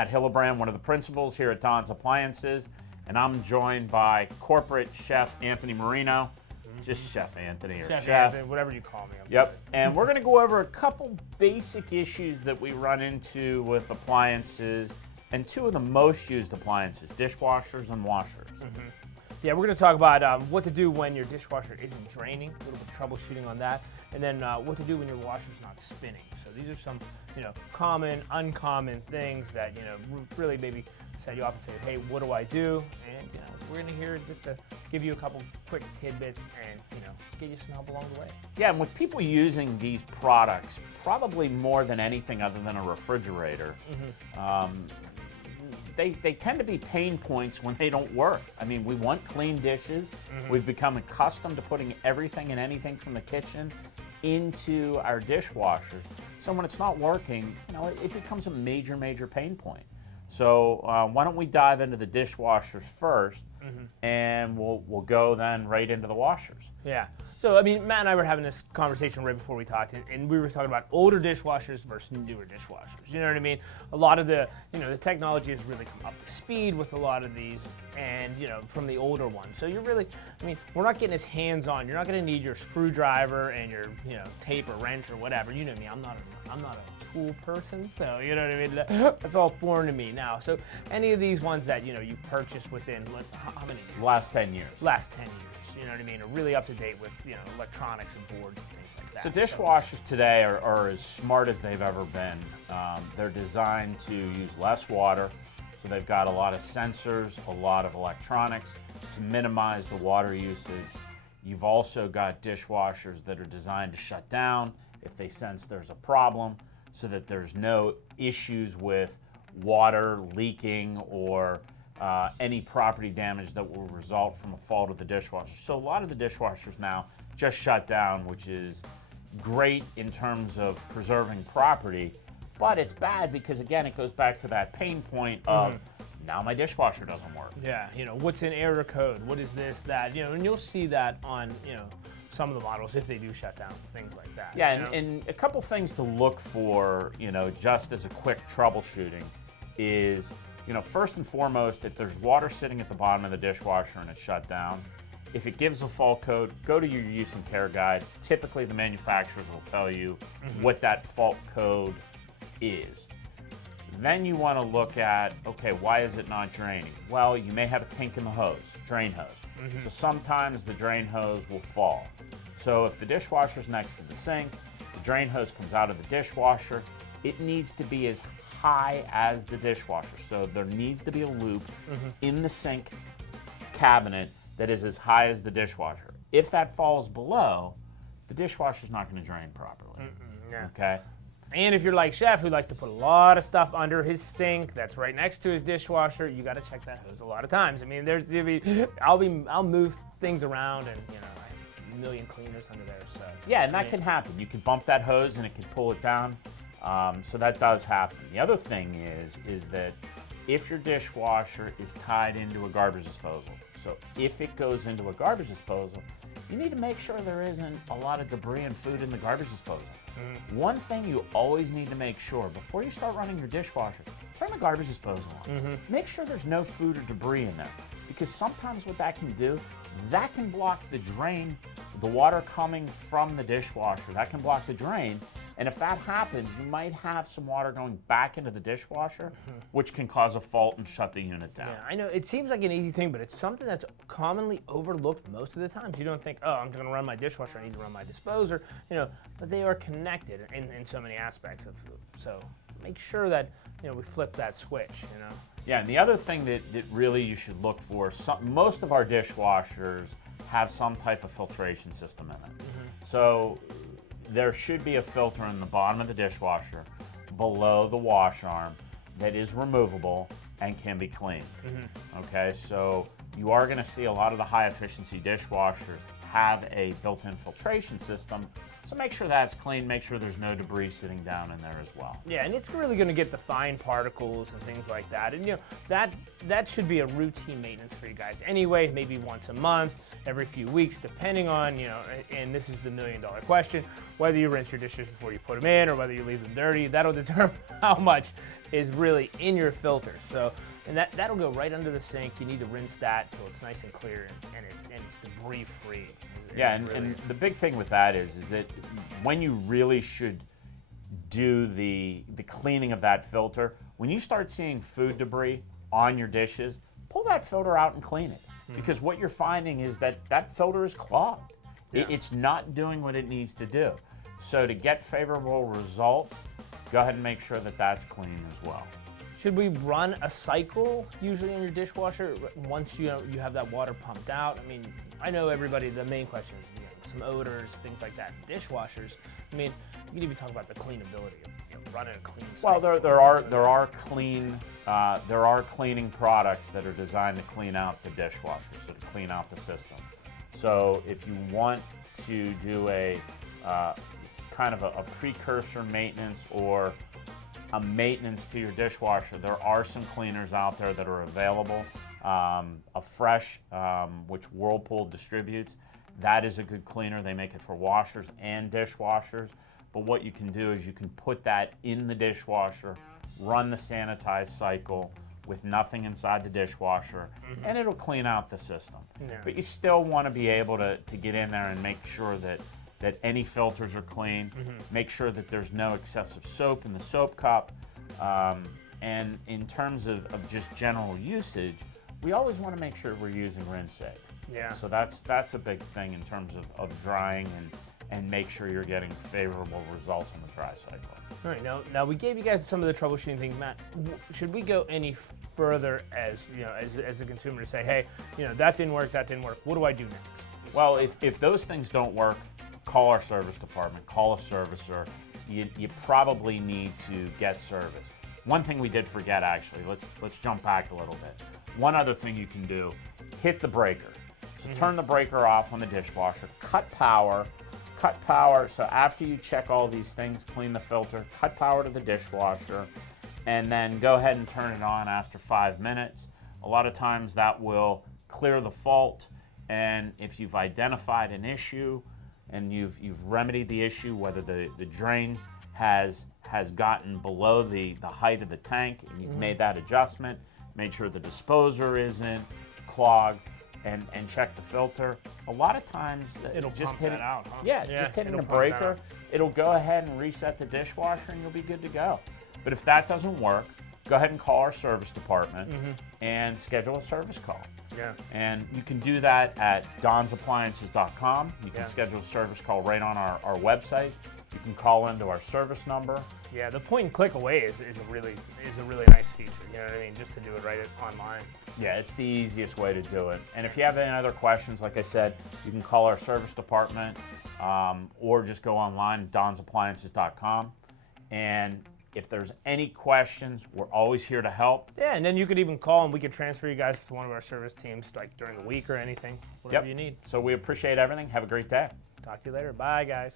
Matt Hillebrand, one of the principals here at Don's Appliances, and I'm joined by corporate chef Anthony Marino. Just Chef Anthony or Chef. Anthony, whatever you call me. Yep, and we're going to go over a couple basic issues that we run into with appliances, and two of the most used appliances, dishwashers and washers. Yeah, we're going to talk about what to do when your dishwasher isn't draining, a little bit of troubleshooting on that, and then what to do when your washer's not spinning. So these are some, common, uncommon things that, really maybe set you off and say, hey, what do I do? And, we're going to hear just to give you a couple quick tidbits and, get you some help along the way. Yeah, and with people using these products, probably more than anything other than a refrigerator, they tend to be pain points when they don't work. I mean, we want clean dishes. We've become accustomed to putting everything and anything from the kitchen into our dishwashers. So when it's not working, it becomes a major, major pain point. So why don't we dive into the dishwashers first, and we'll go then right into the washers. Yeah. So, I mean, Matt and I were having this conversation right before we talked, and we were talking about older dishwashers versus newer dishwashers. You know what I mean? A lot of the, the technology has really come up to speed with a lot of these, and, from the older ones. So you're really, we're not getting as hands-on. You're not going to need your screwdriver and your, tape or wrench or whatever. You know me, I'm not a tool person, so, you know what I mean? That's all foreign to me now. So any of these ones that, you've purchased within, how many years? Last 10 years. Last 10 years. You know what I mean? Are really up to date with electronics and boards and things like that. So dishwashers today are as smart as they've ever been. They're designed to use less water, so they've got a lot of sensors, a lot of electronics to minimize the water usage. You've also got dishwashers that are designed to shut down if they sense there's a problem, so that there's no issues with water leaking or any property damage that will result from a fault of the dishwasher. So a lot of the dishwashers now just shut down, which is great in terms of preserving property, but it's bad because, again, it goes back to that pain point of now my dishwasher doesn't work. Yeah, what's in error code? What is this, that? And you'll see that on, some of the models if they do shut down, things like that. Yeah, and a couple things to look for, just as a quick troubleshooting is, first and foremost, if there's water sitting at the bottom of the dishwasher and it's shut down, if it gives a fault code, go to your use and care guide. Typically, the manufacturers will tell you what that fault code is. Then you want to look at, okay, why is it not draining? Well, you may have a kink in the hose, drain hose. So sometimes the drain hose will fall. So if the dishwasher's next to the sink, the drain hose comes out of the dishwasher, it needs to be as high as the dishwasher. So there needs to be a loop in the sink cabinet that is as high as the dishwasher. If that falls below, the dishwasher's not going to drain properly. Okay? And if you're like Chef, who likes to put a lot of stuff under his sink that's right next to his dishwasher, you got to check that hose a lot of times. I mean, I'll move things around, and I have a million cleaners under there. So yeah, and that can happen. You can bump that hose and it can pull it down. So that does happen. The other thing is that if your dishwasher is tied into a garbage disposal, so if it goes into a garbage disposal, you need to make sure there isn't a lot of debris and food in the garbage disposal. One thing you always need to make sure, before you start running your dishwasher, turn the garbage disposal on. Make sure there's no food or debris in there, because sometimes what that can do, that can block the drain, the water coming from the dishwasher, that can block the drain. And if that happens, you might have some water going back into the dishwasher, which can cause a fault and shut the unit down. Yeah, I know it seems like an easy thing, but it's something that's commonly overlooked most of the times. You don't think, oh, I'm going to run my dishwasher, I need to run my disposer, but they are connected in so many aspects of food. So make sure that, we flip that switch, Yeah, and the other thing that really you should look for, most of our dishwashers have some type of filtration system in it. So there should be a filter in the bottom of the dishwasher below the wash arm that is removable and can be cleaned. Okay, so you are going to see a lot of the high efficiency dishwashers have a built-in filtration system So make sure that's clean, make sure there's no debris sitting down in there as well. Yeah, and it's really going to get the fine particles and things like that. And that should be a routine maintenance for you guys anyway, maybe once a month, every few weeks, depending on, and this is the $1 million question, whether you rinse your dishes before you put them in or whether you leave them dirty. That'll determine how much is really in your filter. So, and that'll go right under the sink. You need to rinse that till it's nice and clear and it's debris free. Yeah, and the big thing with that is that when you really should do the cleaning of that filter, when you start seeing food debris on your dishes, pull that filter out and clean it. Because what you're finding is that filter is clogged. Yeah. It's not doing what it needs to do. So to get favorable results, go ahead and make sure that that's clean as well. Should we run a cycle usually in your dishwasher once you have that water pumped out? I mean, I know everybody, the main question is some odors, things like that. Dishwashers, I mean, you can even talk about the cleanability of running a clean cycle. Well, there are cleaning products that are designed to clean out the dishwasher, so to clean out the system. So if you want to do a kind of a precursor maintenance or a maintenance to your dishwasher, there are some cleaners out there that are available. A Fresh, which Whirlpool distributes, that is a good cleaner. They make it for washers and dishwashers. But what you can do is you can put that in the dishwasher, run the sanitized cycle with nothing inside the dishwasher, and it'll clean out the system. Yeah. But you still want to be able to get in there and make sure that any filters are clean, make sure that there's no excessive soap in the soap cup, and in terms of just general usage, we always want to make sure we're using rinse safe. Yeah. So that's a big thing in terms of drying and make sure you're getting favorable results on the dry cycle. All right, now we gave you guys some of the troubleshooting things, Matt. Should we go any further as the consumer to say, hey, that didn't work, what do I do next? Well, if those things don't work, call our service department, call a servicer. You probably need to get service. One thing we did forget, actually, let's jump back a little bit. One other thing you can do, hit the breaker. So turn the breaker off on the dishwasher, cut power. So after you check all these things, clean the filter, cut power to the dishwasher, and then go ahead and turn it on after 5 minutes. A lot of times that will clear the fault, and if you've identified an issue and you've remedied the issue, whether the drain has gotten below the height of the tank and you've made that adjustment, made sure the disposer isn't clogged, and check the filter. A lot of times, It'll just pump that out, huh? Yeah, just hitting the it'll pump that breaker, out. it'll go ahead and reset the dishwasher and you'll be good to go. But if that doesn't work, go ahead and call our service department and schedule a service call. Yeah. And you can do that at donsappliances.com. You can schedule a service call right on our website. You can call into our service number. Yeah, the point and click away is a really nice feature. You know what I mean? Just to do it right online. Yeah, it's the easiest way to do it. And if you have any other questions, like I said, you can call our service department or just go online, donsappliances.com. And if there's any questions, we're always here to help. Yeah, and then you could even call and we could transfer you guys to one of our service teams, like during the week or anything, whatever you need. So we appreciate everything. Have a great day. Talk to you later. Bye, guys.